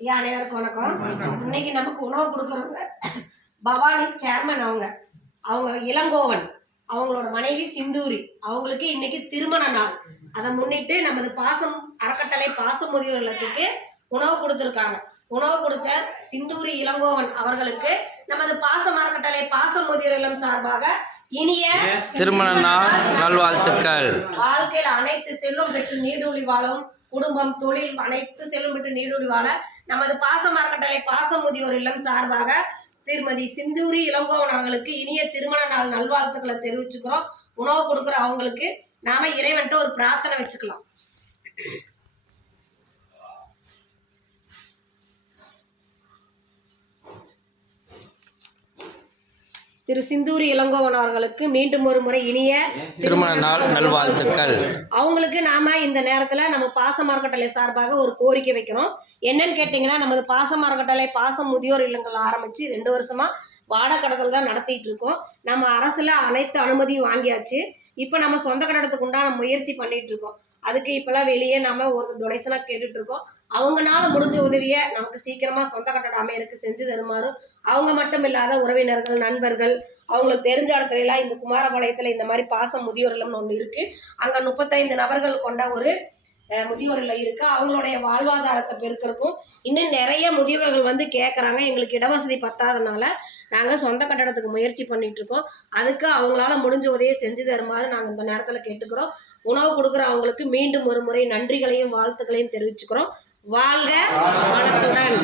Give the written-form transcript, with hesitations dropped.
ஐயா அனைவருக்கும் வணக்கம். இன்னைக்கு நமக்கு உணவு கொடுக்குறவங்க பவானி சேர்மன். அவங்க இளங்கோவன், அவங்களோட மனைவி சிந்தூரி. அவங்களுக்கு இன்னைக்கு திருமண நாள். அதை முன்னிட்டு நமது பாசம் அறக்கட்டளை பாசம் முதியோர் இல்லத்துக்கு உணவு கொடுத்துருக்காங்க. உணவு கொடுத்த சிந்தூரி இளங்கோவன் அவர்களுக்கு நமது பாசம் அறக்கட்டளை பாசம் முதியோர் இல்லம் சார்பாக இனிய திருமண நாள் நல்வாழ்த்துக்கள். வாழ்க்கையில் அனைத்து செல்வம் பெற்று நீடூழி வாழும், குடும்பம் தொழில் அனைத்து செல்வம் பெற்று நீடூழி வாழ நமது பாசம் அறக்கட்டளை பாசம் முதியோர் இல்லம் சார்பாக திருமதி சிந்தூரி இளங்கோவன் அவர்களுக்கு இனிய திருமண நாள் நல்வாழ்த்துக்களை தெரிவிச்சுக்கிறோம். உணவு கொடுக்குற அவங்களுக்கு நாம இறைவன்ட்டு ஒரு பிரார்த்தனை வச்சுக்கலாம். திரு சிந்தூரி இளங்கோவன் அவர்களுக்கு மீண்டும் ஒரு முறை இனிய திருமண நாள் நல்வாழ்த்துக்கள். அவங்களுக்கு நாம இந்த நேரத்துல நம்ம பாசம் அறக்கட்டளை சார்பாக ஒரு கோரிக்கை வைக்கிறோம். என்னன்னு கேட்டீங்கன்னா, நமது பாசம் அறக்கட்டளை பாசம் முதியோர் இல்லங்கள் ஆரம்பிச்சு 2 வருஷமா வாடகை கடத்தல் தான் நடத்திட்டு இருக்கோம். நம்ம அரசுல அனைத்து அனுமதியும் வாங்கியாச்சு. இப்போ நம்ம சொந்த கட்டடத்துக்கு உண்டான முயற்சி பண்ணிட்டு இருக்கோம். அதுக்கு இப்பெல்லாம் வெளியே நம்ம ஒரு டொனேஷனா கேட்டுட்டு இருக்கோம். அவங்கனால முடிஞ்ச உதவியை நமக்கு சீக்கிரமா சொந்த கட்டடம் அமையருக்கு செஞ்சு தருமாறு, அவங்க மட்டும் இல்லாத உறவினர்கள், நண்பர்கள், அவங்களுக்கு தெரிஞ்ச இடத்துல எல்லாம் இந்த குமாரபாளையத்துல இந்த மாதிரி பாசம் முதியோர் இல்லம்னு ஒன்று இருக்கு. அங்க 35 நபர்கள் கொண்ட ஒரு முதியோர் இல்லம் இருக்கு. அவங்களுடைய வாழ்வாதாரத்தை பெருக்கிறதுக்கும் இன்னும் நிறைய முதியவர்கள் வந்து கேட்குறாங்க. எங்களுக்கு இடவசதி பத்தாதனால நாங்கள் சொந்த கட்டடத்துக்கு முயற்சி பண்ணிட்டு இருக்கோம். அதுக்கு அவங்களால முடிஞ்ச உதவியை செஞ்சு தருமாறு நாங்கள் இந்த நேரத்தில் கேட்டுக்கிறோம். உணவு கொடுக்குற அவங்களுக்கு மீண்டும் ஒரு முறை நன்றிகளையும் வாழ்த்துக்களையும் தெரிவிச்சுக்கிறோம். வாழ்க வளத்துடன்.